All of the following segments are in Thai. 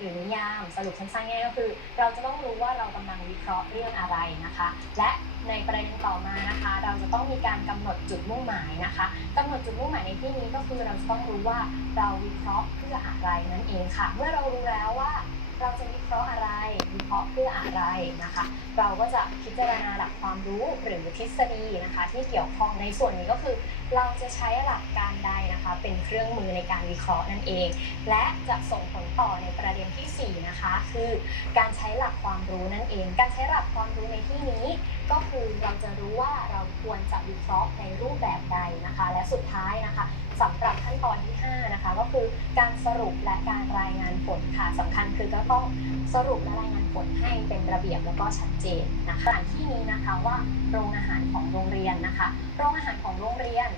หรือนิยาม สรุปสั้นๆง่ายก็คือ เราจะต้องรู้ว่าเรากำลังวิเคราะห์เรื่องอะไรนะคะ และในประเด็นต่อมานะคะ เราจะต้องมีการกำหนดจุดมุ่งหมายนะคะกำหนดจุดมุ่งหมายในที่นี้ก็คือเราจะต้องรู้ว่าเราวิเคราะห์เพื่ออะไรนั่นเองค่ะ เมื่อเรารู้แล้วว่าเราจะวิเคราะห์อะไร วิเคราะห์เพื่ออะไรนะคะ เราก็จะพิจารณาหลักความรู้หรือทฤษฎีนะคะ ที่เกี่ยวข้องในส่วนนี้ก็คือ เราจะใช้หลักการใดนะคะ เป็นเครื่องมือในการวิเคราะห์นั่นเอง และจะส่งผลต่อในประเด็นที่ 4 นะคะ คือการใช้หลักความรู้นั่นเอง การใช้หลักความรู้ในที่นี้ ก็คือเราจะรู้ว่าเราควรจะวิเคราะห์ในรูปแบบใดนะคะ และสุดท้ายนะคะสำหรับขั้นตอนที่ 5 นะคะ ก็คือการสรุปและการรายงานผลค่ะสำคัญคือก็ต้องสรุปและรายงาน ผลให้เป็นระเบียบแล้วก็ชัดเจนนะคะที่นี้นะคะว่าโรงอาหารของโรงเรียนนะคะ โรงอาหารของโรงเรียน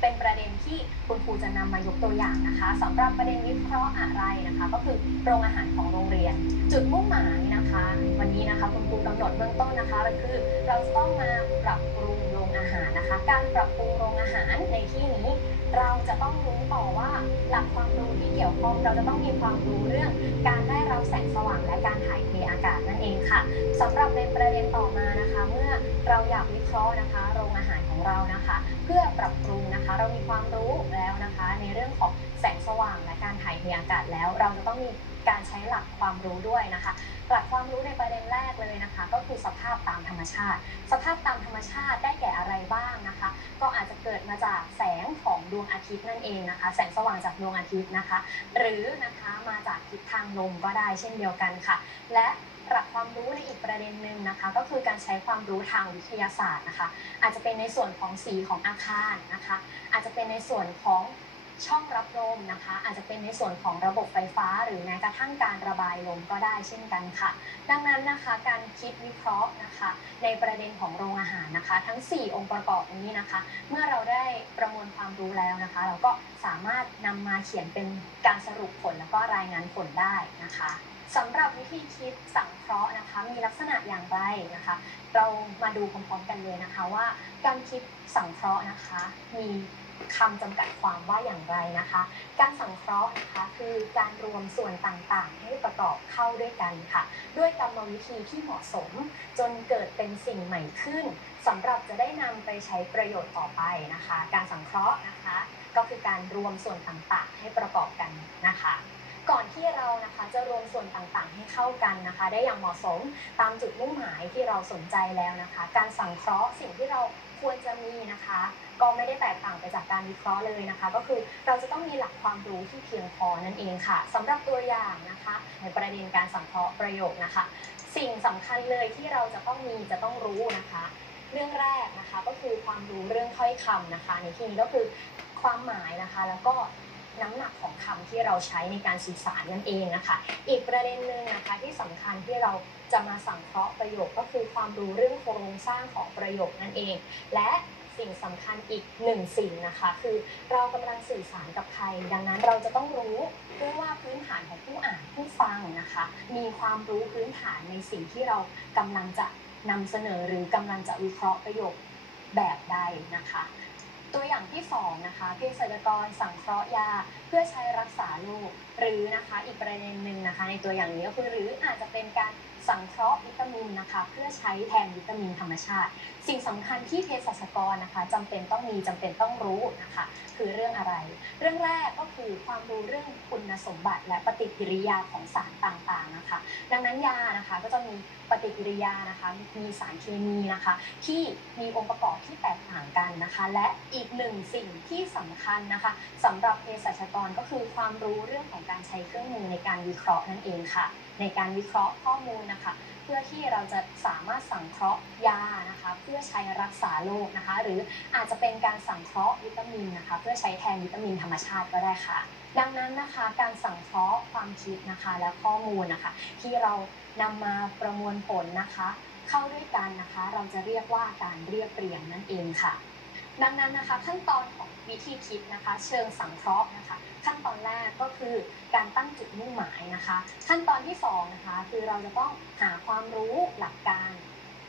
เป็นประเด็นที่คุณครูจะนำมายกตัวอย่างนะคะสำหรับประเด็นวิเคราะห์อะไรนะคะ ก็คือโรงอาหารของโรงเรียน จุดมุ่งหมายนะคะ วันนี้นะคะคุณครูกำหนดเบื้องต้นนะคะก็คือเราต้องมาปรับปรุงโรงอาหารนะคะ การปรับปรุงโรงอาหารในที่นี้เราจะต้องรู้ต่อว่าหลักความรู้ที่เกี่ยวข้องเราจะต้องมีความรู้เรื่อง การได้รับแสงสว่างและการถ่ายเทอากาศนั่นเองค่ะสำหรับในประเด็นต่อมานะคะ เมื่อเราอยากวิเคราะห์นะคะ โรงอาหารของเรานะคะ เพื่อปรับปรุงนะคะเรามีความรู้แล้วนะคะ ในเรื่องของแสงสว่างและการถ่ายเทอากาศแล้ว เราจะต้องมีการใช้หลักความรู้ด้วยนะคะหลักความรู้ในประเด็นแรกเลยนะคะ ก็คือสภาพตามธรรมชาติ สภาพตามธรรมชาติได้แก่อะไรบ้างนะคะ ก็อาจจะเกิดมาจากแสงของดวงอาทิตย์นั่นเองนะคะ แสงสว่างจากดวงอาทิตย์นะคะ หรือนะคะมาจากทิศทางลมก็ได้เช่นเดียวกันค่ะ และ หลักความรู้ในอีกประเด็นหนึ่งนะคะ ก็คือการใช้ความรู้ทางวิทยาศาสตร์นะคะ อาจจะเป็นในส่วนของสีของอาคารนะคะ อาจจะเป็นในส่วนของช่องรับลมนะคะ อาจจะเป็นในส่วนของระบบไฟฟ้า หรือแม้กระทั่งการระบายลมก็ได้เช่นกันค่ะ ดังนั้นนะคะการคิดวิเคราะห์นะคะ ในประเด็นของโรงอาหารนะคะ ทั้ง 4 องค์ประกอบนี้นะคะ เมื่อเราได้ประมวล รู้แล้วนะคะ เราก็สามารถนำมาเขียนเป็นการสรุปผลแล้วก็รายงานผลได้นะคะสำหรับวิธีคิดสังเคราะห์นะคะ มีลักษณะอย่างไรนะคะ เรามาดูพร้อมๆกันเลยนะคะว่า การคิดสังเคราะห์นะคะ มี คำจำกัดความว่าอย่างไรนะคะ การสังเคราะห์นะคะคือการรวมส่วนต่างๆ ให้ประกอบเข้าด้วยกันค่ะ ด้วยกรรมวิธีที่เหมาะสม จนเกิดเป็นสิ่งใหม่ขึ้นสำหรับจะได้นำไปใช้ประโยชน์ต่อไปนะคะ การสังเคราะห์นะคะ ก็คือการรวมส่วนต่างๆ ให้ประกอบกันนะคะก่อนที่เรานะคะจะรวมส่วนต่างๆ ให้เข้ากันนะคะ ได้อย่างเหมาะสมตามจุดมุ่งหมายที่เราสนใจแล้วนะคะ การสังเคราะห์สิ่งที่เรา ควรจะมีนะคะ ก็ไม่ได้แตกต่างไปจากการวิเคราะห์เลยนะคะ ก็คือเราจะต้องมีหลักความรู้ที่เพียงพอนั่นเองค่ะสำหรับตัวอย่างนะคะ ในประเด็นการสังเคราะห์ประโยคนะคะ สิ่งสำคัญเลยที่เราจะต้องมีจะต้องรู้นะคะ เรื่องแรกนะคะก็คือความรู้เรื่องถ้อยคำนะคะ ในที่นี้ก็คือความหมายนะคะแล้วก็ น้ำหนักของคำที่เราใช้ในการสื่อสารนั่นเองนะคะ อีกประเด็นหนึ่งนะคะที่สำคัญที่เราจะมาสังเคราะห์ประโยคก็คือความรู้เรื่องโครงสร้างของประโยคนั่นเอง และสิ่งสำคัญอีกหนึ่งสิ่งนะคะ คือเรากำลังสื่อสารกับใคร ดังนั้นเราจะต้องรู้ด้วยว่าพื้นฐานของผู้อ่านผู้ฟังนะคะ มีความรู้พื้นฐานในสิ่งที่เรากำลังจะนำเสนอหรือกำลังจะวิเคราะห์ประโยคแบบใดนะคะ ตัวอย่างที่สองนะคะเภสัชกรสังเคราะห์ยาเพื่อใช้รักษาโรคหรือนะคะ อีกประเด็นหนึ่งนะคะ ในตัวอย่างนี้ก็คือหรืออาจจะเป็นการ สังเคราะห์วิตามินนะคะเพื่อใช้แทนวิตามินธรรมชาติ สิ่งสำคัญที่เภสัชกรนะคะจำเป็นต้องมีจำเป็นต้องรู้นะคะคือเรื่องอะไร เรื่องแรกก็คือความรู้เรื่องคุณสมบัติ และปฏิกิริยาของสารต่างๆนะคะ ดังนั้นยานะคะก็จะมีปฏิกิริยานะคะมีสารเคมีนะคะ ที่มีองค์ประกอบที่แตกต่างกันนะคะ และอีกหนึ่งสิ่งที่สำคัญนะคะสำหรับเภสัชกรก็คือความรู้เรื่องของการใช้เครื่องมือในการวิเคราะห์นั่นเองค่ะ ในการวิเคราะห์ข้อมูลนะคะ เพื่อที่เราจะสามารถสังเคราะห์ยานะคะ เพื่อใช้รักษาโรคนะคะ หรืออาจจะเป็นการสังเคราะห์วิตามินนะคะ เพื่อใช้แทนวิตามินธรรมชาติก็ได้ค่ะ ดังนั้นนะคะการสังเคราะห์ความคิดนะคะ และข้อมูลนะคะ ที่เรานำมาประมวลผลนะคะ เข้าด้วยกันนะคะ เราจะเรียกว่าการเรียบเรียงนั่นเองค่ะ ดังนั้นนะคะขั้นตอนของวิธีคิดนะคะ เชิงสังเคราะห์นะคะ ขั้นตอนแรกก็คือการตั้งจุดมุ่งหมายนะคะ ขั้นตอนที่สองนะคะคือเราจะต้องหาความรู้หลักการ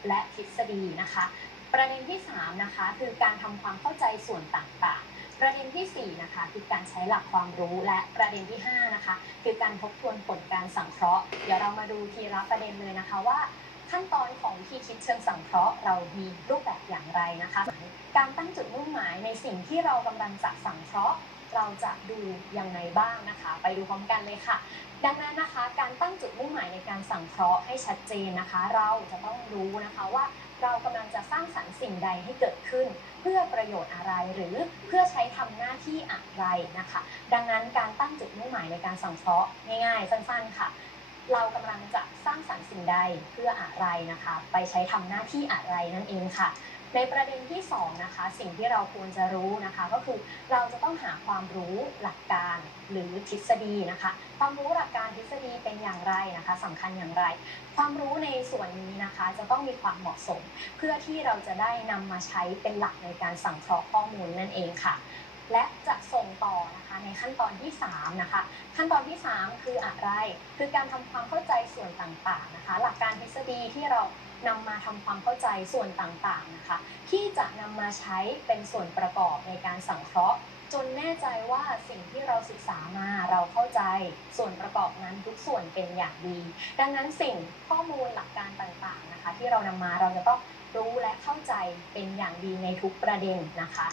และทฤษฎีนะคะ ประเด็นที่สามนะคะคือการทำความเข้าใจส่วนต่างๆ ประเด็นที่4นะคะคือการใช้หลักความรู้และประเด็นที่5นะคะคือการทบทวนผลการสังเคราะห์เดี๋ยวเรามาดูทีละประเด็นเลยนะคะว่า ขั้นตอนของวิธีคิดเชิงสังเคราะห์เรามีรูปแบบอย่างไรนะคะ การตั้งจุดมุ่งหมายในสิ่งที่เรากำลังจะสังเคราะห์ เราจะดูยังไงบ้างนะคะ ไปดูพร้อมกันเลยค่ะ ดังนั้นนะคะการตั้งจุดมุ่งหมายในการสังเคราะห์ให้ชัดเจนนะคะ เราจะต้องรู้นะคะว่าเรากำลังจะสร้างสรรค์สิ่งใดให้เกิดขึ้น เพื่อประโยชน์อะไรหรือเพื่อใช้ทำหน้าที่อะไรนะคะ ดังนั้นการตั้งจุดมุ่งหมายในการสังเคราะห์ง่ายๆ สั้นๆค่ะ เรากำลังจะสร้างสรรค์สิ่งใดเพื่ออะไรนะคะ ไปใช้ทำหน้าที่อะไรนั่นเองค่ะ ในประเด็นที่สองนะคะสิ่งที่เราควรจะรู้นะคะ ก็คือเราจะต้องหาความรู้หลักการหรือทฤษฎีนะคะ ความรู้หลักการทฤษฎีเป็นอย่างไรนะคะสำคัญอย่างไร ความรู้ในส่วนนี้นะคะ จะต้องมีความเหมาะสม เพื่อที่เราจะได้นำมาใช้เป็นหลักในการสังเคราะห์ข้อมูลนั่นเองค่ะ และจะส่งต่อนะคะในขั้นตอนที่3นะคะขั้นตอนที่ 3 คืออะไร คือการทำความเข้าใจส่วนต่างๆนะคะ หลักการทฤษฎีที่เรานำมาทำความเข้าใจส่วนต่างๆนะคะ ที่จะนำมาใช้เป็นส่วนประกอบในการสังเคราะห์ จนแน่ใจว่าสิ่งที่เราศึกษามาเราเข้าใจส่วนประกอบนั้นทุกส่วนเป็นอย่างดี ดังนั้นสิ่งข้อมูลหลักการต่างๆนะคะ ที่เรานำมาเราจะต้องรู้และเข้าใจเป็นอย่างดีในทุกประเด็นนะคะ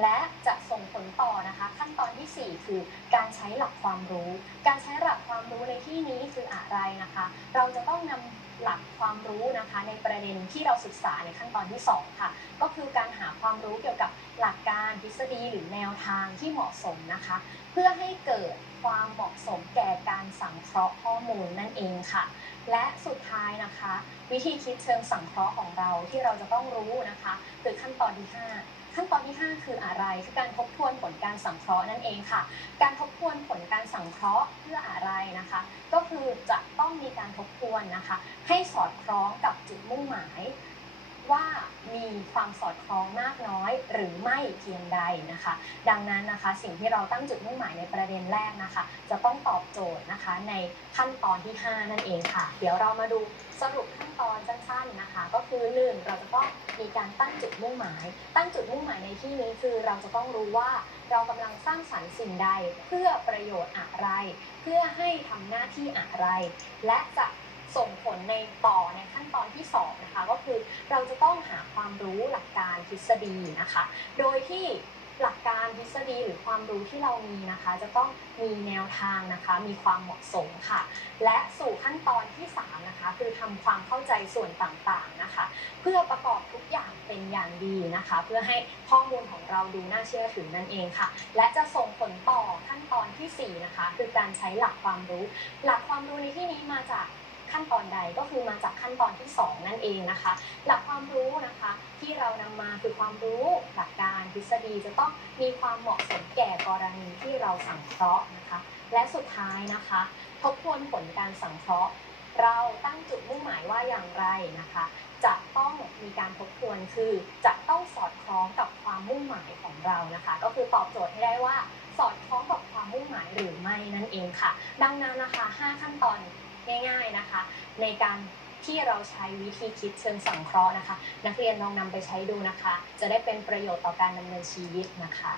และจะส่งผลต่อนะคะ ขั้นตอนทีสี่ 4 คือการใช้หลักความรู้ การใช้หลักความรู้ในที่นี้คืออะไรนะคะ เราจะต้องนำหลักความรู้นะคะ ในประเด็นที่เราศึกษาในขั้นตอนที่ 2 ค่ะ ก็คือการหาความรู้เกี่ยวกับหลักการทฤษฎีหรือแนวทางที่เหมาะสมนะคะ เพื่อให้เกิดความเหมาะสมแก่การสังเคราะห์ข้อมูลนั่นเองค่ะ และสุดท้ายนะคะ วิธีคิดเชิงสังเคราะห์ของเราที่เราจะต้องรู้นะคะ คือขั้นตอนที่ 5 ขั้นตอนที่ 5 คืออะไร คือการทบทวนผลการสังเคราะห์นั่นเองค่ะ การทบทวนผลการสังเคราะห์เพื่ออะไรนะคะ ก็คือจะต้องมีการทบทวนนะคะ ให้สอดคล้องกับจุดมุ่งหมาย ว่ามีความสอดคล้องมากน้อยหรือไม่เพียงใดนะคะ ดังนั้นนะคะสิ่งที่เราตั้งจุดมุ่งหมายในประเด็นแรกนะคะ จะต้องตอบโจทย์นะคะในขั้นตอนที่ 5 นั่นเองค่ะ เดี๋ยวเรามาดูสรุปขั้นตอนสั้นๆนะคะ ก็คือหนึ่งเราจะต้องมีการตั้งจุดมุ่งหมาย ตั้งจุดมุ่งหมายในที่นี้คือเราจะต้องรู้ว่าเรากำลังสร้างสรรค์สิ่งใดเพื่อประโยชน์อะไร เพื่อให้ทำหน้าที่อะไร และจะ ส่งผลในต่อในขั้นตอนที่สองนะคะก็คือเราจะต้องหาความรู้หลักการทฤษฎีนะคะ โดยที่หลักการทฤษฎีหรือความรู้ที่เรามีนะคะ จะต้องมีแนวทางนะคะ มีความเหมาะสมค่ะ และสู่ขั้นตอนที่3นะคะคือทำความเข้าใจส่วนต่างๆนะคะ เพื่อประกอบทุกอย่างเป็นอย่างดีนะคะ เพื่อให้ข้อมูลของเราดูน่าเชื่อถือนั่นเองค่ะ และจะส่งผลต่อขั้นตอนทีสี่4นะคะคือการใช้หลักความรู้ หลักความรู้ในที่นี้มาจาก ขั้นตอนใดก็คือมาจากขั้นตอนที่ 2 นั่นเองนะคะ หลักความรู้นะคะที่เรานำมาคือความรู้หลักการทฤษฎีจะต้องมีความเหมาะสมแก่กรณีที่เราสังเคราะห์นะคะ และสุดท้ายนะคะ ทบทวนผลการสังเคราะห์ เราตั้งจุดมุ่งหมายว่าอย่างไรนะคะ จะต้องมีการทบทวนคือจะต้องสอดคล้องกับความมุ่งหมายของเรานะคะ ก็คือตอบโจทย์ให้ได้ว่า สอดคล้องกับความมุ่งหมายหรือไม่นั่นเองค่ะ ดังนั้นนะคะ 5 ขั้นตอน ง่าย ๆนะคะ ในการที่เราใช้วิธีคิดเชิงสังเคราะห์นะคะ นักเรียนลองนำไปใช้ดูนะคะ จะได้เป็นประโยชน์ต่อการดำเนินชีวิตนะคะ